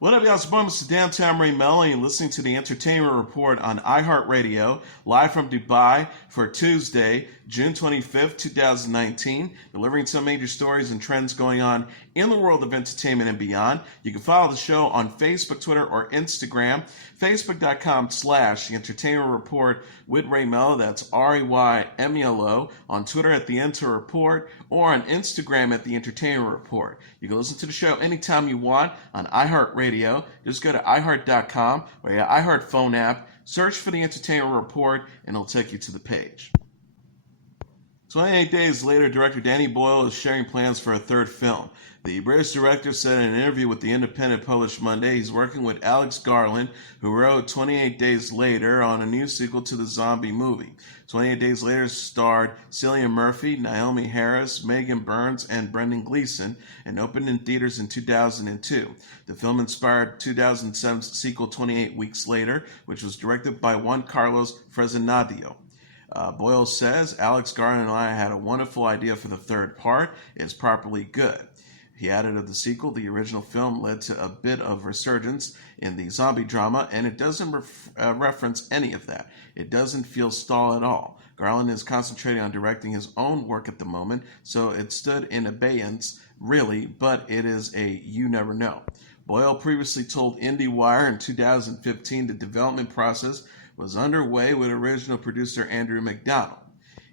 What up, y'all? It's Mr. Downtown Ray Melly, and listening to the Entertainment Report on iHeartRadio, live from Dubai for Tuesday, June 25th, 2019, delivering some major stories and trends going on in the world of entertainment and beyond. You can follow the show on Facebook, Twitter, or Instagram. Facebook.com/The Entertainment Report with Ray Mello. That's RAYMELO. On Twitter at The Enter Report, or on Instagram at The Entertainment Report. You can listen to the show anytime you want on iHeartRadio. Just go to iHeart.com or your iHeart phone app, search for The Entertainment Report, and it'll take you to the page. 28 days later, director Danny Boyle is sharing plans for a third film. The British director said in an interview with The Independent published Monday he's working with Alex Garland, who wrote 28 Days Later, on a new sequel to the zombie movie. 28 Days Later starred Cillian Murphy, Naomi Harris, Megan Burns, and Brendan Gleeson, and opened in theaters in 2002. The film inspired 2007's sequel 28 Weeks Later, which was directed by Juan Carlos Fresnadillo. Boyle says, Alex Garland and I had a wonderful idea for the third part. It's properly good. He added of the sequel, the original film led to a bit of resurgence in the zombie drama, and it doesn't reference any of that. It doesn't feel stale at all. Garland is concentrating on directing his own work at the moment, so it stood in abeyance, really, but it is a you never know. Boyle previously told IndieWire in 2015 the development process was underway with original producer Andrew McDonald.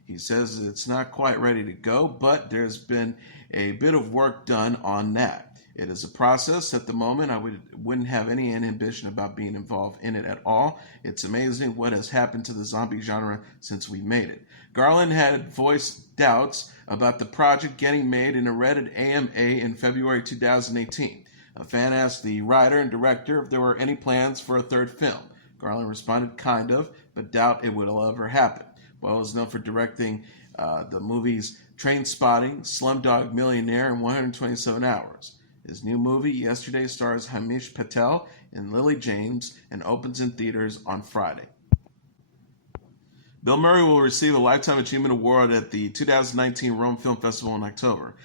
He says it's not quite ready to go, but there's been a bit of work done on that. It is a process. At the moment, I wouldn't have any inhibition about being involved in it at all. It's amazing what has happened to the zombie genre since we made it. Garland had voiced doubts about the project getting made in a Reddit AMA in February 2018. A fan asked the writer and director if there were any plans for a third film. Garland responded, kind of, but doubt it would ever happen. Boyle is known for directing the movies Trainspotting, Slumdog Millionaire, and 127 Hours. His new movie, Yesterday, stars Hamish Patel and Lily James and opens in theaters on Friday. Bill Murray will receive a Lifetime Achievement Award at the 2019 Rome Film Festival in October.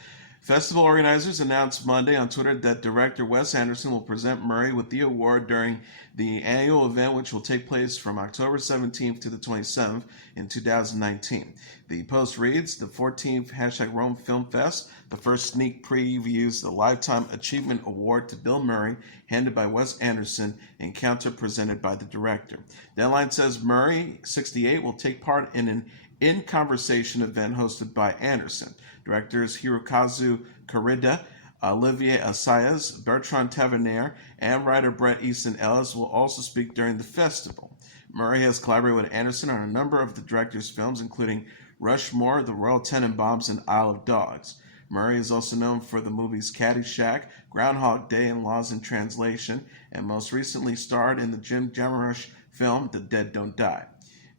Festival organizers announced Monday on Twitter that director Wes Anderson will present Murray with the award during the annual event, which will take place from October 17th to the 27th in 2019. The post reads, the 14th #Rome Film Fest, the first sneak previews the Lifetime Achievement Award to Bill Murray, handed by Wes Anderson, and counter presented by the director. Deadline says Murray, 68, will take part in an In Conversation event hosted by Anderson. Directors Hirokazu Koreeda, Olivier Assayas, Bertrand Tavernier, and writer Bret Easton Ellis will also speak during the festival. Murray has collaborated with Anderson on a number of the director's films, including Rushmore, The Royal Tenenbaums, and Isle of Dogs. Murray is also known for the movies Caddyshack, Groundhog Day, and Lost in Translation, and most recently starred in the Jim Jarmusch film The Dead Don't Die.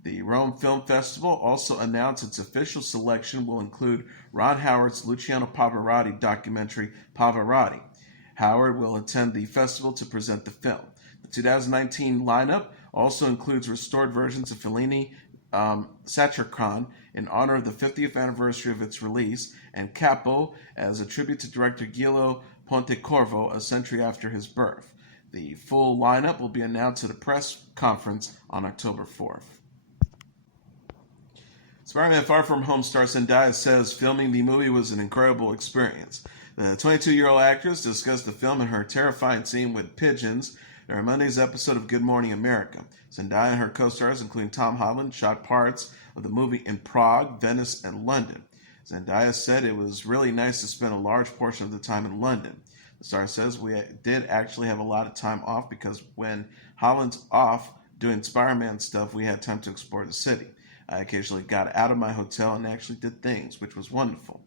The Rome Film Festival also announced its official selection will include Ron Howard's Luciano Pavarotti documentary Pavarotti. Howard will attend the festival to present the film. The 2019 lineup also includes restored versions of Fellini Satrican in honor of the 50th anniversary of its release, and Capo as a tribute to director Guillermo Pontecorvo a century after his birth. The full lineup will be announced at a press conference on October 4th. Spider-Man Far From Home star Zendaya says filming the movie was an incredible experience. The 22-year-old actress discussed the film in her terrifying scene with pigeons during Monday's episode of Good Morning America. Zendaya and her co-stars, including Tom Holland, shot parts of the movie in Prague, Venice, and London. Zendaya said it was really nice to spend a large portion of the time in London. The star says, we did actually have a lot of time off because when Holland's off doing Spider-Man stuff, we had time to explore the city. I occasionally got out of my hotel and actually did things, which was wonderful.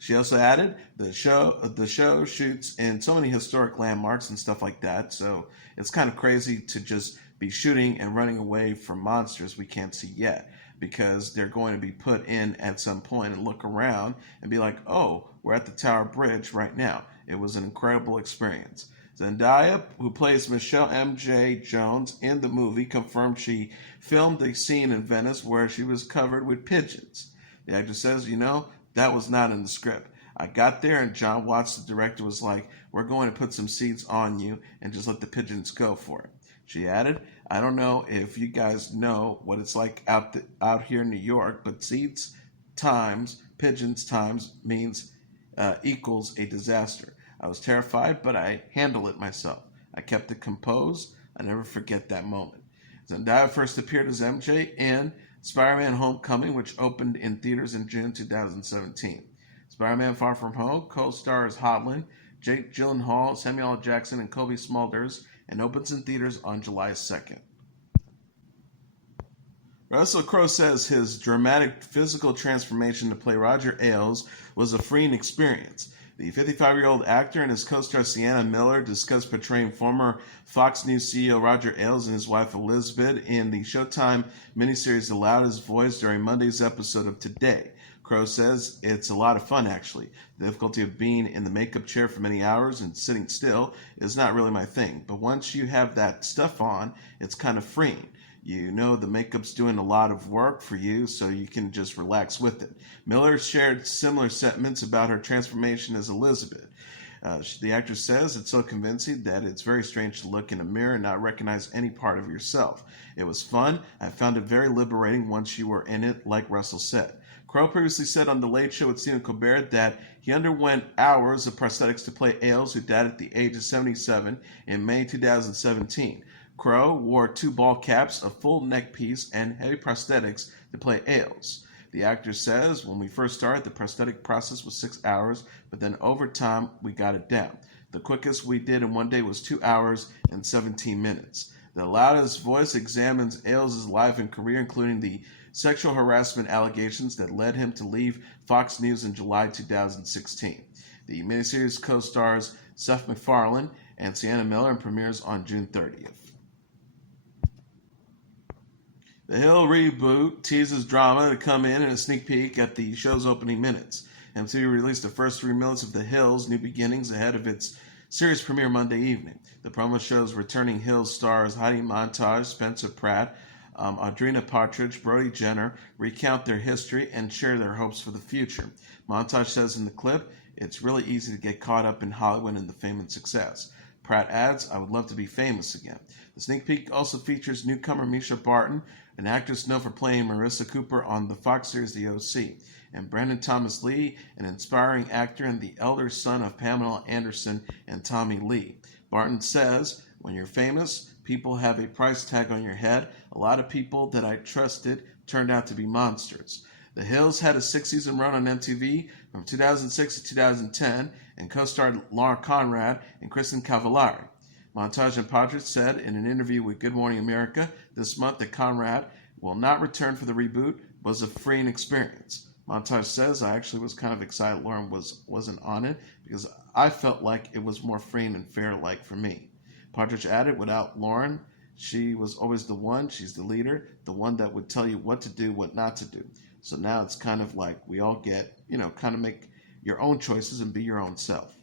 She also added, the show shoots in so many historic landmarks and stuff like that, so it's kind of crazy to just be shooting and running away from monsters we can't see yet, because they're going to be put in at some point and look around and be like, oh, we're at the Tower Bridge right now. It was an incredible experience. Zendaya, who plays Michelle M.J. Jones in the movie, confirmed she filmed a scene in Venice where she was covered with pigeons. The actress says, that was not in the script. I got there and John Watts, the director, was like, "We're going to put some seeds on you and just let the pigeons go for it." She added, "I don't know if you guys know what it's like out here in New York, but seeds times pigeons times means equals a disaster. I was terrified, but I handled it myself. I kept it composed. I never forget that moment." Zendaya first appeared as MJ in Spider-Man Homecoming, which opened in theaters in June 2017. Spider-Man Far From Home co-stars Hotland, Jake Gyllenhaal, Samuel L. Jackson, and Kobe Smulders, and opens in theaters on July 2nd. Russell Crowe says his dramatic physical transformation to play Roger Ailes was a freeing experience. The 55-year-old actor and his co-star Sienna Miller discussed portraying former Fox News CEO Roger Ailes and his wife Elizabeth in the Showtime miniseries The Loudest Voice during Monday's episode of Today. Crowe says it's a lot of fun, actually. The difficulty of being in the makeup chair for many hours and sitting still is not really my thing, but once you have that stuff on, it's kind of freeing. You know the makeup's doing a lot of work for you, so you can just relax with it. Miller shared similar sentiments about her transformation as Elizabeth. The actress says it's so convincing that it's very strange to look in a mirror and not recognize any part of yourself. It was fun. I found it very liberating once you were in it, like Russell said. Crowe previously said on The Late Show with Stephen Colbert that he underwent hours of prosthetics to play Ailes, who died at the age of 77 in May 2017. Crowe wore 2 ball caps, a full neck piece, and heavy prosthetics to play Ailes. The actor says, "When we first started, the prosthetic process was 6 hours, but then over time, we got it down. The quickest we did in one day was 2 hours and 17 minutes. The Loudest Voice examines Ailes' life and career, including the sexual harassment allegations that led him to leave Fox News in July 2016. The miniseries co-stars Seth MacFarlane and Sienna Miller and premieres on June 30th. The Hill reboot teases drama to come in a sneak peek at the show's opening minutes. MTV released the first 3 minutes of The Hill's New Beginnings ahead of its series premiere Monday evening. The promo shows returning Hills stars Heidi Montage, Spencer Pratt, Audrina Partridge, Brody Jenner recount their history and share their hopes for the future. Montage says in the clip, "It's really easy to get caught up in Hollywood and the fame and success." Pratt adds, "I would love to be famous again." The sneak peek also features newcomer Misha Barton, an actress known for playing Marissa Cooper on the Fox series The OC, and Brandon Thomas Lee, an inspiring actor and the elder son of Pamela Anderson and Tommy Lee. Barton says, "When you're famous, people have a price tag on your head. A lot of people that I trusted turned out to be monsters." The Hills had a 6-season run on MTV from 2006 to 2010 and co-starred Laura Conrad and Kristen Cavallari. Montage and Partridge said in an interview with Good Morning America this month that Conrad will not return for the reboot, but was a freeing experience. Montage says, "I actually was kind of excited Lauren wasn't on it because I felt like it was more freeing and fair-like for me." Partridge added, "Without Lauren, she was always the one, she's the leader, the one that would tell you what to do, what not to do. So now it's kind of like we all get, kind of make your own choices and be your own self."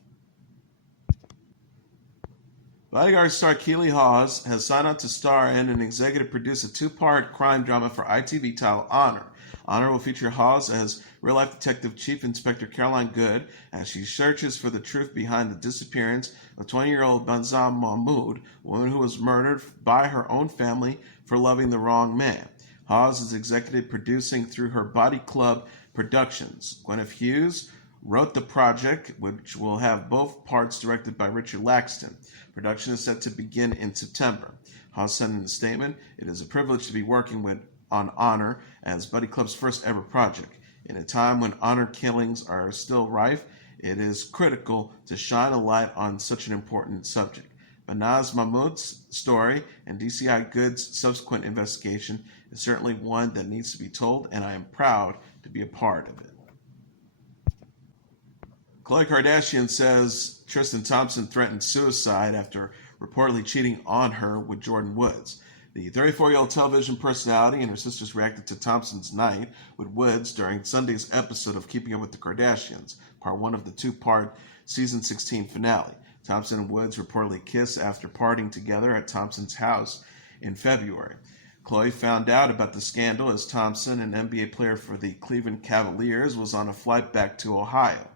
Bodyguard star Keely Hawes has signed on to star in and executive produce a 2-part crime drama for ITV titled Honor. Honor will feature Hawes as real-life detective Chief Inspector Caroline Good as she searches for the truth behind the disappearance of 20-year-old Banzam Mahmood, a woman who was murdered by her own family for loving the wrong man. Hawes is executive producing through her Body Club Productions. Gwyneth Hughes wrote the project, which will have both parts directed by Richard Laxton. Production is set to begin in September. Hawes said in a statement, "It is a privilege to be working on Honor as Buddy Club's first ever project. In a time when honor killings are still rife, it is critical to shine a light on such an important subject. Banaz Mahmood's story and DCI Good's subsequent investigation is certainly one that needs to be told, and I am proud to be a part of it." Khloe Kardashian says Tristan Thompson threatened suicide after reportedly cheating on her with Jordan Woods. The 34-year-old television personality and her sisters reacted to Thompson's night with Woods during Sunday's episode of Keeping Up with the Kardashians, part 1 of the 2-part season 16 finale. Thompson and Woods reportedly kissed after partying together at Thompson's house in February. Khloe found out about the scandal as Thompson, an NBA player for the Cleveland Cavaliers, was on a flight back to Ohio.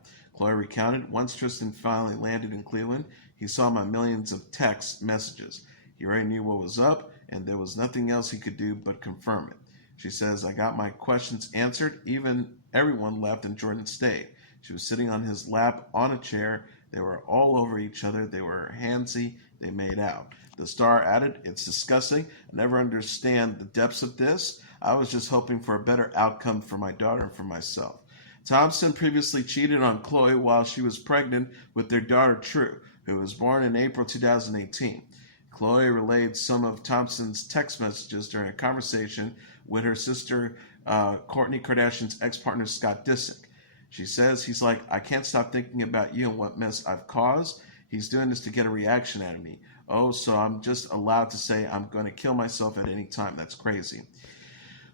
Khloe recounted, once Tristan finally landed in Cleveland, he saw my millions of text messages. He already knew what was up, and there was nothing else he could do but confirm it. She says, I got my questions answered. Even everyone left and Jordan stayed. She was sitting on his lap on a chair. They were all over each other. They were handsy. They made out. The star added, it's disgusting. I never understand the depths of this. I was just hoping for a better outcome for my daughter and for myself. Thompson previously cheated on Khloe while she was pregnant with their daughter True, who was born in April 2018. Khloe relayed some of Thompson's text messages during a conversation with her sister Kourtney Kardashian's ex-partner Scott Disick. She says, he's like, I can't stop thinking about you and what mess I've caused. He's doing this to get a reaction out of me. Oh, so I'm just allowed to say I'm going to kill myself at any time. That's crazy.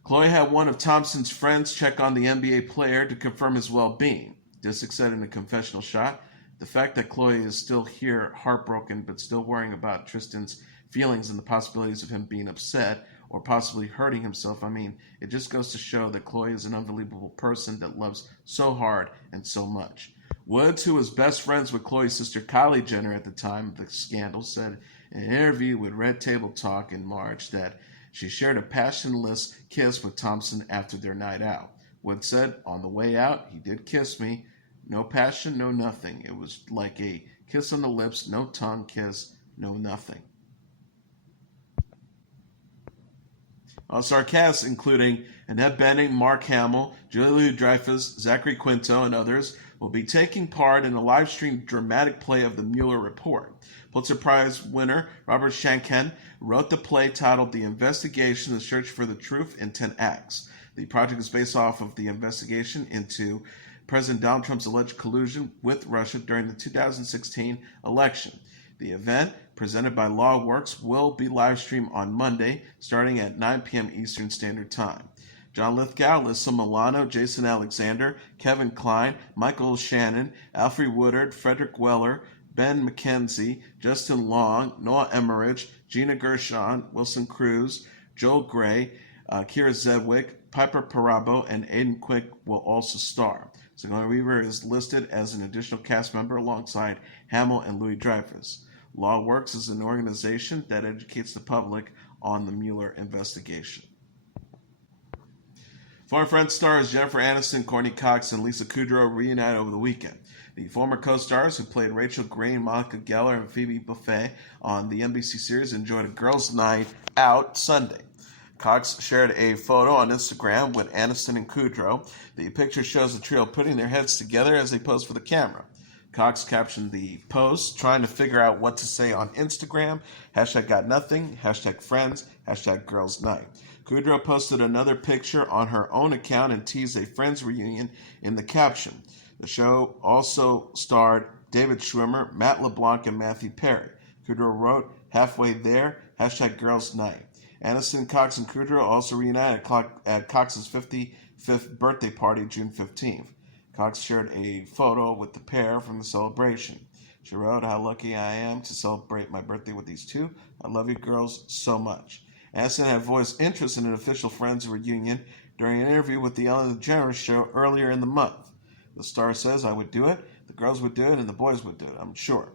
Khloe had one of Thompson's friends check on the NBA player to confirm his well-being. Disick said in a confessional shot, the fact that Khloe is still here, heartbroken, but still worrying about Tristan's feelings and the possibilities of him being upset or possibly hurting himself, I mean, it just goes to show that Khloe is an unbelievable person that loves so hard and so much. Woods, who was best friends with Khloe's sister Kylie Jenner at the time of the scandal, said in an interview with Red Table Talk in March that she shared a passionless kiss with Thompson after their night out. Woods said, on the way out, he did kiss me. No passion, no nothing. It was like a kiss on the lips, no tongue kiss, no nothing. All-star cast, including Annette Bening, Mark Hamill, Julia Louis-Dreyfus, Zachary Quinto, and others, will be taking part in a live-streamed dramatic play of the Mueller Report. Pulitzer Prize winner Robert Shanken wrote the play titled The Investigation, The Search for the Truth in 10 Acts. The project is based off of the investigation into President Donald Trump's alleged collusion with Russia during the 2016 election. The event, presented by LawWorks, will be live-streamed on Monday, starting at 9 p.m. Eastern Standard Time. John Lithgow, Alyssa Milano, Jason Alexander, Kevin Kline, Michael Shannon, Alfre Woodard, Frederick Weller, Ben McKenzie, Justin Long, Noah Emmerich, Gina Gershon, Wilson Cruz, Joel Gray, Kira Zedwick, Piper Parabo, and Aiden Quick will also star. Sigourney Weaver is listed as an additional cast member alongside Hamill and Louis-Dreyfus. LawWorks is an organization that educates the public on the Mueller investigation. Former Friends stars Jennifer Aniston, Courtney Cox, and Lisa Kudrow reunited over the weekend. The former co-stars who played Rachel Green, Monica Geller, and Phoebe Buffay on the NBC series enjoyed a girls' night out Sunday. Cox shared a photo on Instagram with Aniston and Kudrow. The picture shows the trio putting their heads together as they pose for the camera. Cox captioned the post, trying to figure out what to say on Instagram, #GotNothing, #friends, #girlsnight. Kudrow posted another picture on her own account and teased a Friends reunion in the caption. The show also starred David Schwimmer, Matt LeBlanc, and Matthew Perry. Kudrow wrote, halfway there, #girlsnight. Aniston, Cox, and Kudrow also reunited at Cox's 55th birthday party June 15th. Cox shared a photo with the pair from the celebration. She wrote, how lucky I am to celebrate my birthday with these two. I love you girls so much. Aniston had voiced interest in an official Friends reunion during an interview with the Ellen DeGeneres show earlier in the month. The star says, I would do it, the girls would do it, and the boys would do it, I'm sure.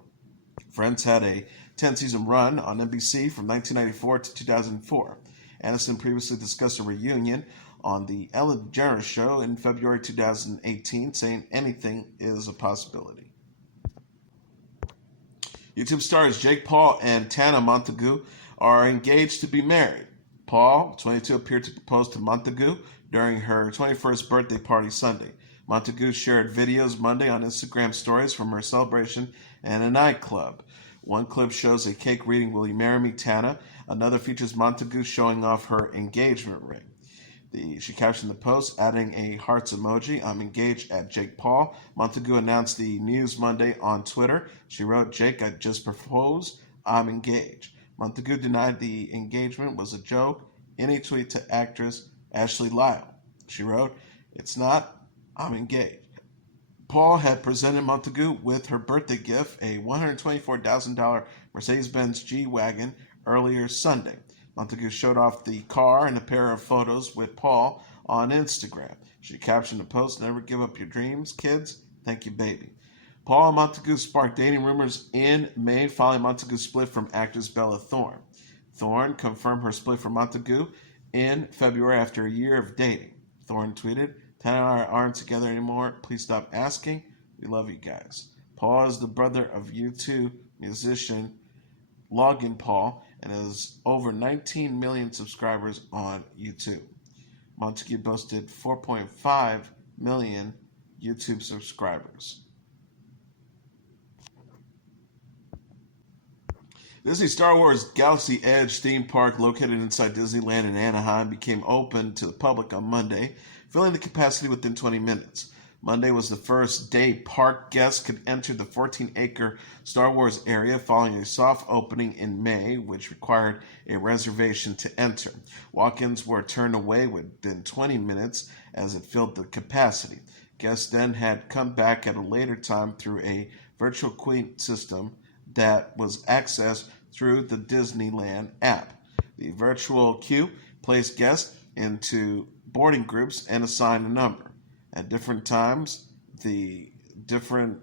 Friends had a 10-season run on NBC from 1994 to 2004. Aniston previously discussed a reunion on the Ellen DeGeneres show in February 2018, saying anything is a possibility. YouTube stars Jake Paul and Tana Montague are engaged to be married. Paul, 22, appeared to propose to Montague during her 21st birthday party Sunday. Montague shared videos Monday on Instagram stories from her celebration and a nightclub. One clip shows a cake reading, Will You Marry Me, Tana? Another features Montague showing off her engagement ring. She captioned the post, adding a hearts emoji, I'm engaged at Jake Paul. Montague announced the news Monday on Twitter. She wrote, Jake, I just proposed. I'm engaged. Montague denied the engagement was a joke in a tweet to actress Ashley Lyle. She wrote, it's not, I'm engaged. Paul had presented Montague with her birthday gift, a $124,000 Mercedes-Benz G-Wagon, earlier Sunday. Montague showed off the car and a pair of photos with Paul on Instagram. She captioned the post, never give up your dreams, kids. Thank you, baby. Paul and Montague sparked dating rumors in May following Montague's split from actress Bella Thorne. Thorne confirmed her split from Montague in February after a year of dating. Thorne tweeted, "Tana and I aren't together anymore. Please stop asking. We love you guys." Paul is the brother of U2 musician Logan Paul and has over 19 million subscribers on YouTube. Montague boasted 4.5 million YouTube subscribers. Disney Star Wars Galaxy Edge theme park located inside Disneyland in Anaheim became open to the public on Monday, filling the capacity within 20 minutes. Monday was the first day park guests could enter the 14-acre Star Wars area following a soft opening in May, which required a reservation to enter. Walk-ins were turned away within 20 minutes as it filled the capacity. Guests then had come back at a later time through a virtual queue system that was accessed through the Disneyland app. The virtual queue placed guests into boarding groups and assigned a number. At different times, the different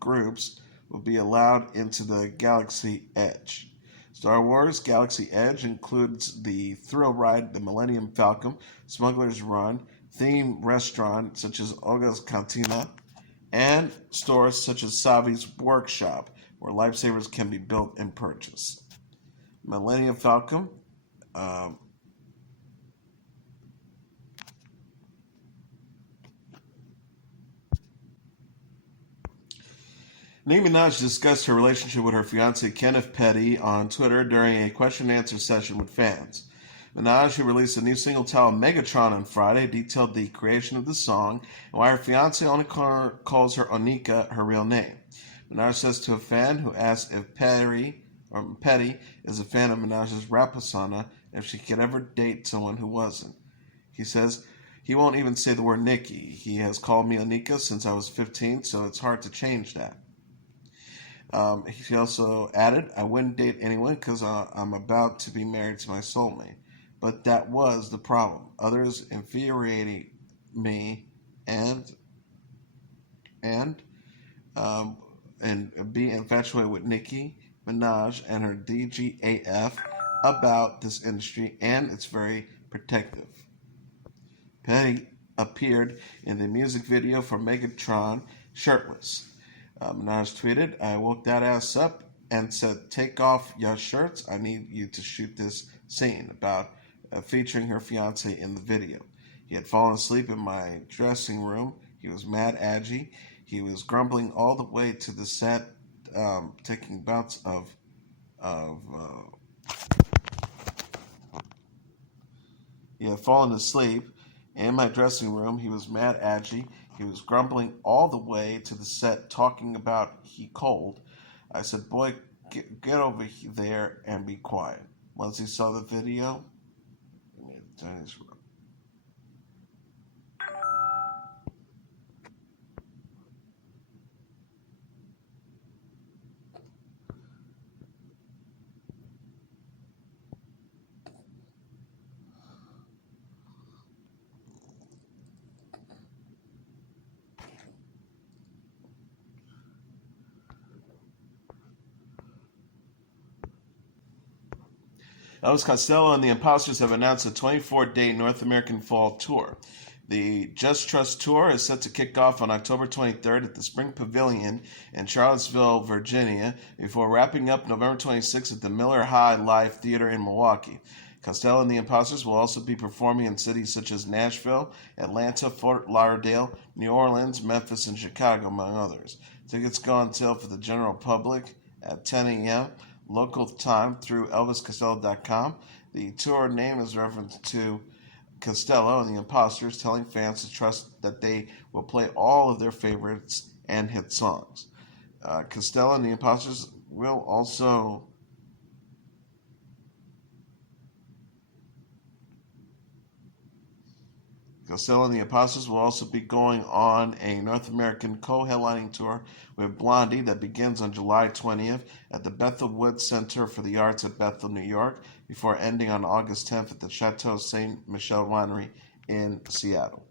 groups will be allowed into the Galaxy Edge. Star Wars Galaxy Edge includes the thrill ride, the Millennium Falcon, Smuggler's Run, themed restaurant such as Olga's Cantina, and stores such as Savi's Workshop, where lightsabers can be built and purchased. Millennium Falcon Nicki Minaj discussed her relationship with her fiance Kenneth Petty on Twitter during a question and answer session with fans. Minaj, who released a new single titled Megatron on Friday, detailed the creation of the song and why her fiance only calls her Onika, her real name. Minaj says to a fan who asked if Petty is a fan of Minaj's rap persona if she could ever date someone who wasn't. He says he won't even say the word Nikki. He has called me Onika since I was 15, so it's hard to change that. He also added, "I wouldn't date anyone because I'm about to be married to my soulmate. But that was the problem. Others infuriated me and be infatuated with Nicki Minaj and her DGAF about this industry, and it's very protective." Petty appeared in the music video for Megatron shirtless. Minaj tweeted, "I woke that ass up and said, 'Take off your shirts. I need you to shoot this scene,' about featuring her fiance in the video. He had fallen asleep in my dressing room. He was mad aggy. He was grumbling all the way to the set, taking bouts of he had fallen asleep in my dressing room. He was mad aggy. He was grumbling all the way to the set, talking about he cold. I said, 'Boy, get over there and be quiet.' Once he saw the video, Elvis Costello and the Imposters have announced a 24-day North American Fall Tour. The Just Trust Tour is set to kick off on October 23rd at the Spring Pavilion in Charlottesville, Virginia, before wrapping up November 26th at the Miller High Live Theater in Milwaukee. Costello and the Imposters will also be performing in cities such as Nashville, Atlanta, Fort Lauderdale, New Orleans, Memphis, and Chicago, among others. Tickets go on sale for the general public at 10 a.m. local time through ElvisCostello.com. The tour name is reference to Costello and the Imposters, telling fans to trust that they will play all of their favorites and hit songs. Costello and the Imposters will also Costello and the Imposters will also be going on a North American co-headlining tour with Blondie that begins on July 20th at the Bethel Woods Center for the Arts at Bethel, New York, before ending on August 10th at the Chateau Ste. Michelle Winery in Seattle.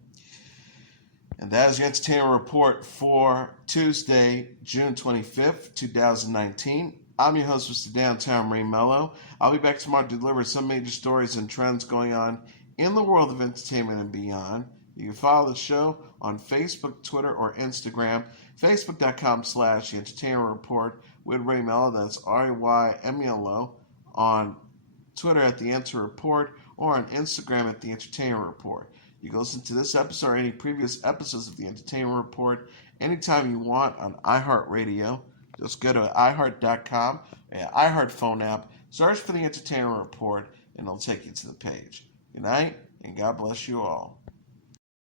And that is your entertainment report for Tuesday, June 25th, 2019. I'm your host, Mr. Downtown Ray Mello. I'll be back tomorrow to deliver some major stories and trends going on in the world of entertainment and beyond. You can follow the show on Facebook, Twitter, or Instagram. Facebook.com/The Entertainment Report with Ray Mello. That's RAYMELO. On Twitter at The Enter Report, or on Instagram at The Entertainment Report. You can listen to this episode or any previous episodes of The Entertainment Report anytime you want on iHeartRadio. Just go to iHeart.com, iHeart phone app, search for The Entertainment Report, and it'll take you to the page. Good night, and God bless you all.